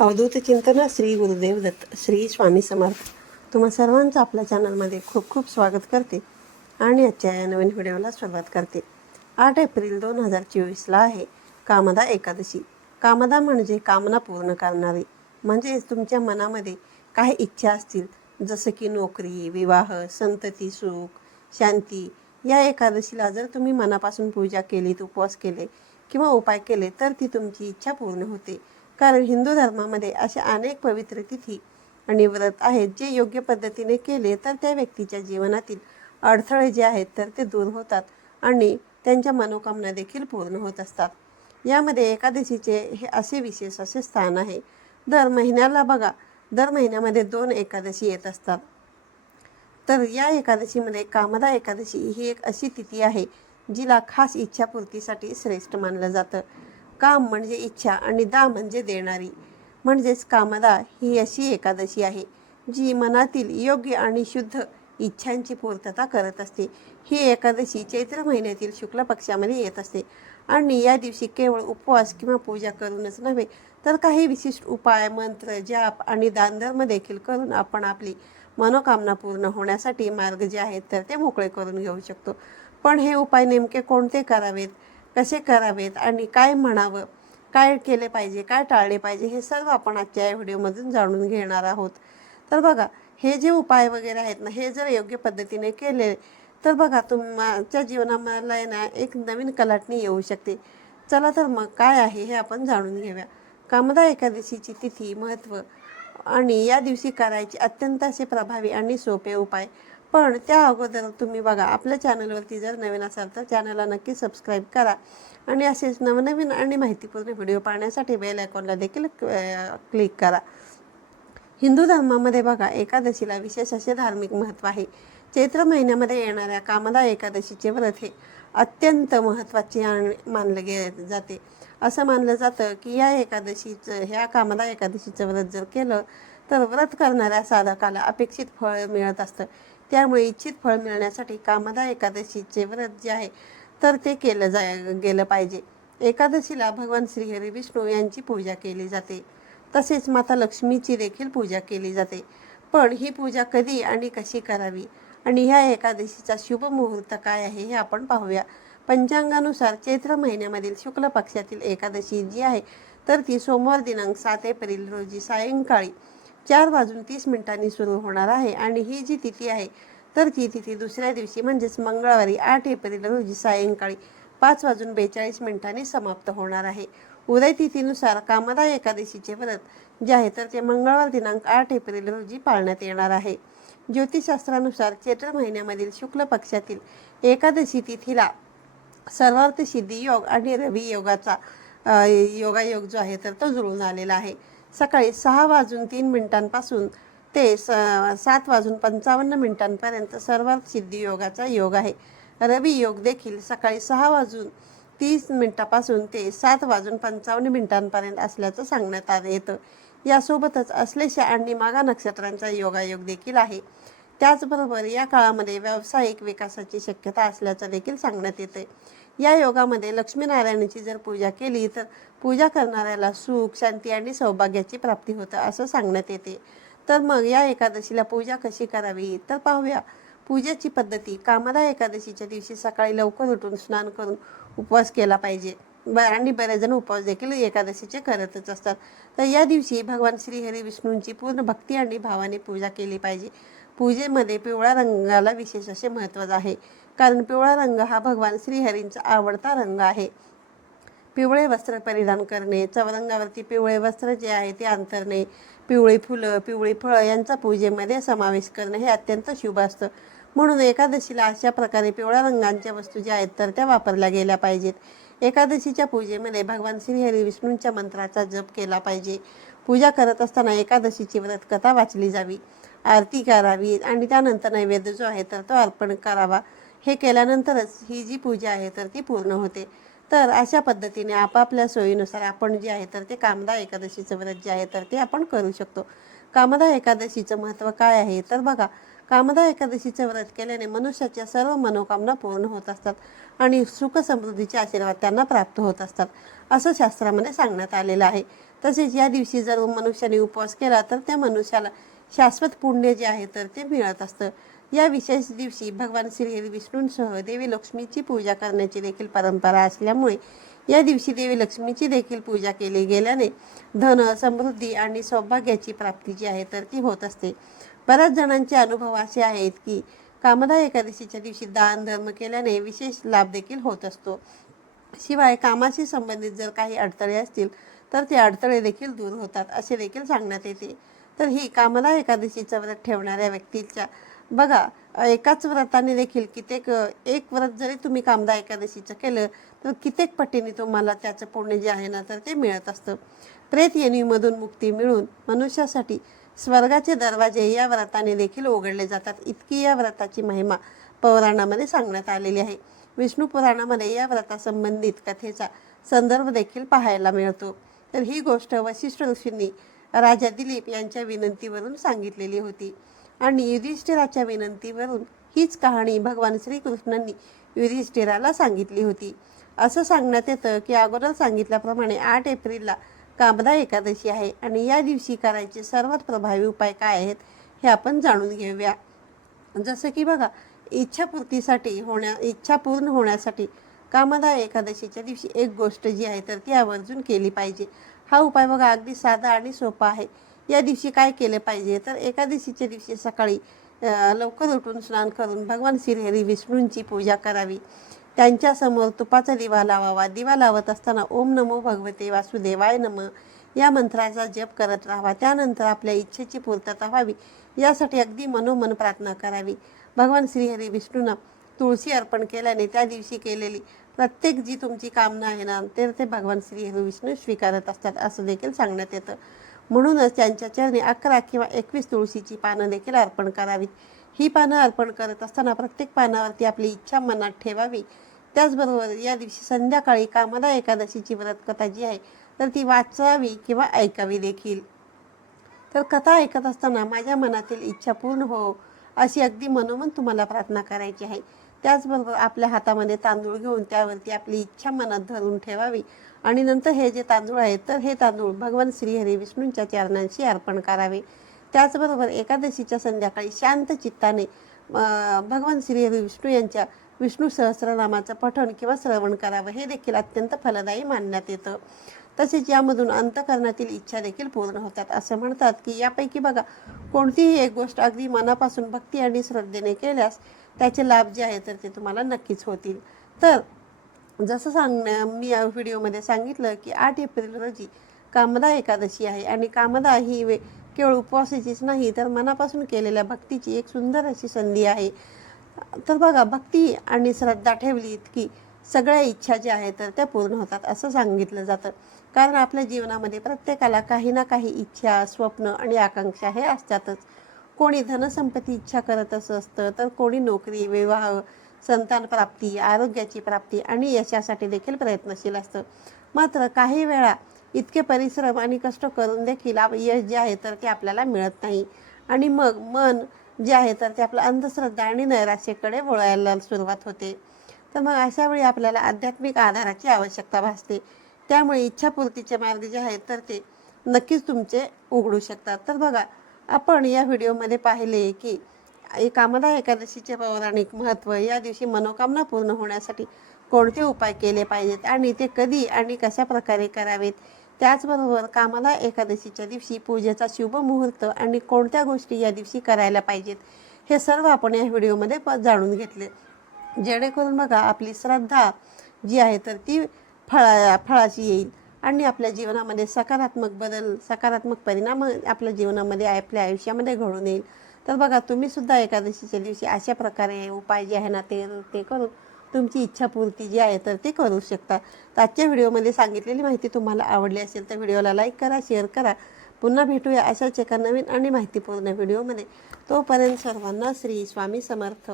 अवधूत चिंतन श्री गुरुदेव दत्त श्री स्वामी समर्थ. तुम्हा सर्वांचं आपल्या चॅनलमध्ये खूप खूप स्वागत करते आणि आजच्या या नवीन व्हिडिओला सुरुवात करते. 8 एप्रिल 2024ला आहे कामदा एकादशी. कामदा म्हणजे कामना पूर्ण करणारी, म्हणजे तुमच्या मनामध्ये काही इच्छा असतील, जसं की नोकरी, विवाह, संतती, सुख, शांती. या एकादशीला जर तुम्ही मनापासून पूजा केलीत, उपवास केले किंवा उपाय केले तर ती तुमची इच्छा पूर्ण होते. कारण हिंदू धर्मामध्ये अशा अनेक पवित्र तिथी आणि व्रत आहेत जे योग्य पद्धतीने केले तर त्या व्यक्तीच्या जीवनातील अडथळे जे आहेत तर ते दूर होतात आणि त्यांच्या मनोकामना देखील पूर्ण होत असतात. यामध्ये एकादशीचे हे असे विशेष असे स्थान आहे. दर महिन्यामध्ये 2 एकादशी येत असतात. तर या एकादशीमध्ये कामदा एकादशी ही एक अशी तिथी आहे जिला खास इच्छापूर्तीसाठी श्रेष्ठ मानलं जातं. काम म्हणजे इच्छा आणि दा म्हणजे देणारी, म्हणजेच कामदा ही अशी एकादशी आहे जी मनातील योग्य आणि शुद्ध इच्छांची पूर्तता करत असते. ही एकादशी चैत्र महिन्यातील शुक्ल पक्षामध्ये येत असते आणि या दिवशी केवळ उपवास किंवा पूजा करूनच नव्हे तर काही विशिष्ट उपाय, मंत्र, जाप आणि दानधर्म देखील करून आपण आपली मनोकामना पूर्ण होण्यासाठी मार्ग जे आहेत तर ते मोकळे करून घेऊ शकतो. पण हे उपाय नेमके कोणते करावेत, कसे करावेत आणि काय म्हणावं, काय केले पाहिजे, काय टाळले पाहिजे, हे सर्व आपण आजच्या या व्हिडिओमधून जाणून घेणार आहोत. तर बघा, हे जे उपाय वगैरे आहेत ना, हे जर योग्य पद्धतीने केले तर बघा तुमच्या जीवनाला ना एक नवीन कलाटणी येऊ शकते. चला तर मग काय आहे हे आपण जाणून घेऊया. कामदा एकादशीची तिथी, महत्त्व आणि या दिवशी करायचे अत्यंत असे प्रभावी आणि सोपे उपाय. पण त्या अगोदर तुम्ही बघा, आपल्या चॅनलवरती जर नवीन असाल तर चॅनलला नक्की सबस्क्राईब करा आणि असेच नवनवीन आणि माहितीपूर्ण व्हिडिओ पाहण्यासाठी बेल आयकॉनला देखील क्लिक करा. हिंदू धर्मामध्ये बघा, एकादशीला विशेष असे धार्मिक महत्त्व आहे. चैत्र महिन्यामध्ये येणाऱ्या कामदा एकादशीचे व्रत हे अत्यंत महत्त्वाचे मानले जाते. असं मानलं जातं की ह्या कामदा एकादशीचं व्रत जर केलं तर व्रत करणाऱ्या साधकाला अपेक्षित फळ मिळत असतं. त्यामुळे इच्छित फळ मिळण्यासाठी कामदा एकादशीचे व्रत जे आहे तर ते गेलं पाहिजे. एकादशीला भगवान श्रीहरी विष्णू यांची पूजा केली जाते. तसेच माता लक्ष्मीची देखील पूजा केली जाते. पण ही पूजा कधी आणि कशी करावी आणि ह्या एकादशीचा शुभ मुहूर्त काय आहे हे आपण पाहूया. पंचांगानुसार चैत्र महिन्यामधील शुक्ल पक्षातील एकादशी जी आहे तर ती सोमवार दिनांक 7 एप्रिल रोजी सायंकाळी 4:30 सुरू होणार आहे आणि ही जी तिथी आहे तर ती तिथी दुसऱ्या दिवशी म्हणजेच मंगळवारी 8 एप्रिल रोजी सायंकाळी 5:42 समाप्त होणार आहे. उदय तिथीनुसार कामदा एकादशीचे व्रत जे आहे तर ते मंगळवार दिनांक 8 एप्रिल रोजी पाळण्यात येणार आहे. ज्योतिषशास्त्रानुसार चैत्र महिन्यामधील शुक्ल पक्षातील एकादशी तिथीला सर्वार्थ सिद्धी योग आणि रवी योगायोग जो आहे तर तो जुळून आलेला आहे. सकाळी 6:03 ते 7:55 सर्वार्थ सिद्धी योगाचा योग आहे. रवी योग देखील सकाळी 6:30 ते 7:55 असल्याचं सांगण्यात येतं. यासोबतच अश्लेषा आणि माघा नक्षत्रांचा योगायोग देखील आहे. त्याचबरोबर या काळामध्ये व्यावसायिक विकासाची शक्यता असल्याचं देखील सांगण्यात येते. या योगामध्ये लक्ष्मीनारायणाची जर पूजा केली तर पूजा करणाऱ्याला सुख, शांती आणि सौभाग्याची प्राप्ती होतं असं सांगण्यात येते. तर मग या एकादशीला पूजा कशी करावी तर पाहूया. पूजेची पद्धती. कामदा एकादशीच्या दिवशी सकाळी लवकर उठून स्नान करून उपवास केला पाहिजे आणि बरेच जण उपवास देखील एकादशीचे करतच असतात. तर या दिवशी भगवान श्रीहरी विष्णूंची पूर्ण भक्ती आणि भावाने पूजा केली पाहिजे. पूजेमध्ये पिवळ्या रंगाला विशेष असे महत्त्व आहे, कारण पिवळा रंग हा भगवान श्रीहरींचा आवडता रंग आहे. पिवळे वस्त्र परिधान करणे, चौरंगावरती पिवळे वस्त्र जे आहे ते अंतरणे, पिवळी फुलं, पिवळी फळं यांचा पूजेमध्ये समावेश करणे हे अत्यंत शुभ असतं. म्हणून एकादशीला अशा प्रकारे पिवळ्या रंगांच्या वस्तू ज्या आहेत तर त्या वापरल्या गेल्या पाहिजेत. एकादशीच्या पूजेमध्ये भगवान श्रीहरी विष्णूंच्या मंत्राचा जप केला पाहिजे. पूजा करत असताना एकादशीची व्रत कथा वाचली जावी, आरती करावी आणि त्यानंतर नैवेद्य जो आहे तर तो अर्पण करावा. हे केल्यानंतरच ही जी पूजा आहे तर ती पूर्ण होते. तर अशा पद्धतीने आपापल्या सोयीनुसार आपण जे आहे तर ते कामदा एकादशीचं व्रत जे आहे तर ते आपण करू शकतो. कामदा एकादशीचं महत्त्व काय आहे तर बघा, कामदा एकादशीचं व्रत केल्याने मनुष्याच्या सर्व मनोकामना पूर्ण होत असतात आणि सुख समृद्धीचे आशीर्वाद त्यांना प्राप्त होत असतात असं शास्त्रामध्ये सांगण्यात आलेलं आहे. तसेच या दिवशी जर मनुष्याने उपवास केला तर त्या मनुष्याला शाश्वत पुण्य जे आहे तर ते मिळत असतं. या विशेष दिवशी भगवान श्री विष्णूंसह देवी लक्ष्मीची पूजा करण्याची देखील परंपरा असल्यामुळे या दिवशी देवी लक्ष्मीची देखील पूजा केली गेल्याने धन, समृद्धी आणि सौभाग्याची प्राप्ती जी आहे तर ती होत असते. बऱ्याच जणांचे अनुभव असे आहेत की कामदा एकादशीच्या दिवशी दान धर्म केल्याने विशेष लाभ देखील होत असतो. शिवाय कामाशी संबंधित जर काही अडथळे असतील तर ते अडथळे देखील दूर होतात असे देखील सांगण्यात येते. तर ही कामदा एकादशीचं व्रत ठेवणाऱ्या व्यक्तीच्या बघा एकाच व्रताने देखील कित्येक एक व्रत जरी तुम्ही कामदा एकादशीचं केलं तर कित्येक पटीने तुम्हाला त्याचं पुण्य जे आहे ना तर ते मिळत असतं. प्रेत योनीमधून मुक्ती मिळून मनुष्यासाठी स्वर्गाचे दरवाजे या व्रताने देखील उघडले जातात. इतकी या व्रताची महिमा पौराणामध्ये सांगण्यात आलेली आहे. विष्णू पुराणामध्ये या व्रतासंबंधित कथेचा संदर्भ देखील पाहायला मिळतो. तर ही गोष्ट वशिष्ठ ऋषींनी राजा दिलीप यांच्या विनंतीवरून सांगितलेली होती आणि युधिष्ठिराच्या विनंतीवरून हीच कहाणी भगवान श्रीकृष्णांनी युधिष्ठिराला सांगितली होती. असं सांगण्यात येतं की अगोदर सांगितल्याप्रमाणे 8 एप्रिलला कामदा एकादशी आहे आणि या दिवशी करायचे सर्वात प्रभावी उपाय काय आहेत हे आपण जाणून घेऊया. जसं की बघा इच्छा पूर्ण होण्यासाठी कामदा एकादशीच्या दिवशी एक गोष्ट जी आहे तर ती आवर्जून केली पाहिजे. हा उपाय बघा अगदी साधा आणि सोपा आहे. या दिवशी काय केले पाहिजे तर एकादशीच्या दिवशी सकाळी लवकर उठून स्नान करून भगवान श्रीहरी विष्णूंची पूजा करावी. त्यांच्यासमोर तुपाचा दिवा लावावा. दिवा लावत असताना ओम नमो भगवते वासुदेवाय नमः या मंत्राचा जप करत राहावा. त्यानंतर आपल्या इच्छेची पूर्तता व्हावी यासाठी अगदी मनोमन प्रार्थना करावी. भगवान श्रीहरी विष्णूंना तुळशी अर्पण केल्याने त्या दिवशी केलेली प्रत्येक जी तुमची कामना आहे ना ते भगवान श्रीहरी विष्णू स्वीकारत असतात असं देखील सांगण्यात येतं. म्हणूनच त्यांच्या चरणी 11 किंवा 21 तुळशीची पानं देखील अर्पण करावीत. ही पानं अर्पण करत असताना प्रत्येक पानावरती आपली इच्छा मनात ठेवावी. त्याचबरोबर या दिवशी संध्याकाळी कामदा एकादशीची व्रतकथा जी आहे तर ती वाचावी किंवा ऐकावी देखील. तर कथा ऐकत असताना माझ्या मनातील इच्छा पूर्ण हो अशी अगदी मनोमन तुम्हाला प्रार्थना करायची आहे. त्याचबरोबर आपल्या हातामध्ये तांदूळ घेऊन त्यावरती आपली इच्छा मनात धरून ठेवावी आणि नंतर हे जे तांदूळ आहेत तर हे तांदूळ भगवान श्रीहरी विष्णूंच्या चरणांशी अर्पण करावे. त्याचबरोबर एकादशीच्या संध्याकाळी शांत चित्ताने भगवान श्रीहरी विष्णू यांच्या विष्णू सहस्रनामाचं पठण किंवा श्रवण करावं. हे देखील अत्यंत फलदायी मानण्यात येतं. तसेच यामधून अंतःकरणातील इच्छा देखील पूर्ण होतात. असं म्हणतात की यापैकी बघा कोणतीही एक गोष्ट अगदी मनापासून भक्ती आणि श्रद्धेने केल्यास त्याचे लाभ जे आहे तर ते तुम्हाला नक्कीच होतील. तर जसं मी या व्हिडिओमध्ये सांगितलं की 8 एप्रिल रोजी कामदा एकादशी आहे आणि कामदा ही केवळ उपवासाचीच नाही तर मनापासून केलेल्या भक्तीची एक सुंदर अशी संधी आहे. तर बघा भक्ती आणि श्रद्धा ठेवली की सगळ्या इच्छा ज्या आहेत तर त्या पूर्ण होतात असं सांगितलं जातं. कारण आपल्या जीवनामध्ये प्रत्येकाला काही ना काही इच्छा, स्वप्न आणि आकांक्षा हे असतातच. कोणी धनसंपत्ती इच्छा करत असतं तर कोणी नोकरी, विवाह, संतान प्राप्ती, आरोग्याची प्राप्ती आणि यशासाठी देखील प्रयत्नशील असतं. मात्र काही वेळा इतके परिश्रम आणि कष्ट करून देखील यश जे आहे तर ते आपल्याला मिळत नाही आणि मग मन जे आहे तर ते आपलं अंधश्रद्धा आणि नैराश्याकडे वळायला सुरुवात होते. तर मग अशा वेळी आपल्याला आध्यात्मिक आधाराची आवश्यकता भासते. त्यामुळे इच्छापूर्तीचे मार्ग जे आहेत तर ते नक्कीच तुमचे उघडू शकतात. तर बघा आपण या व्हिडिओमध्ये पाहिले की कामदा एकादशीचे पौराणिक महत्त्व, या दिवशी मनोकामना पूर्ण होण्यासाठी कोणते उपाय केले पाहिजेत आणि ते कधी आणि कशा प्रकारे करावेत. त्याचबरोबर कामदा एकादशीच्या दिवशी पूजेचा शुभ मुहूर्त आणि कोणत्या गोष्टी या दिवशी करायला पाहिजेत हे सर्व आपण या व्हिडिओमध्ये जाणून घेतले. जेणेकरून बघा आपली श्रद्धा जी आहे तर ती फळाची येईल आणि आपल्या जीवनामध्ये सकारात्मक बदल, सकारात्मक परिणाम आपल्या जीवनामध्ये आपल्या आयुष्यामध्ये घडून येईल. तर बघा तुम्हीसुद्धा एकादशीच्या दिवशी अशा प्रकारे उपाय जे आहे ना ते करून तुमची इच्छापूर्ती जी आहे तर ते करू शकता. तर आजच्या व्हिडिओमध्ये सांगितलेली माहिती तुम्हाला आवडली असेल तर व्हिडिओला लाईक करा, शेअर करा. पुन्हा भेटूया अशाच एका नवीन आणि माहितीपूर्ण व्हिडिओमध्ये. तोपर्यंत सर्वांना श्री स्वामी समर्थ.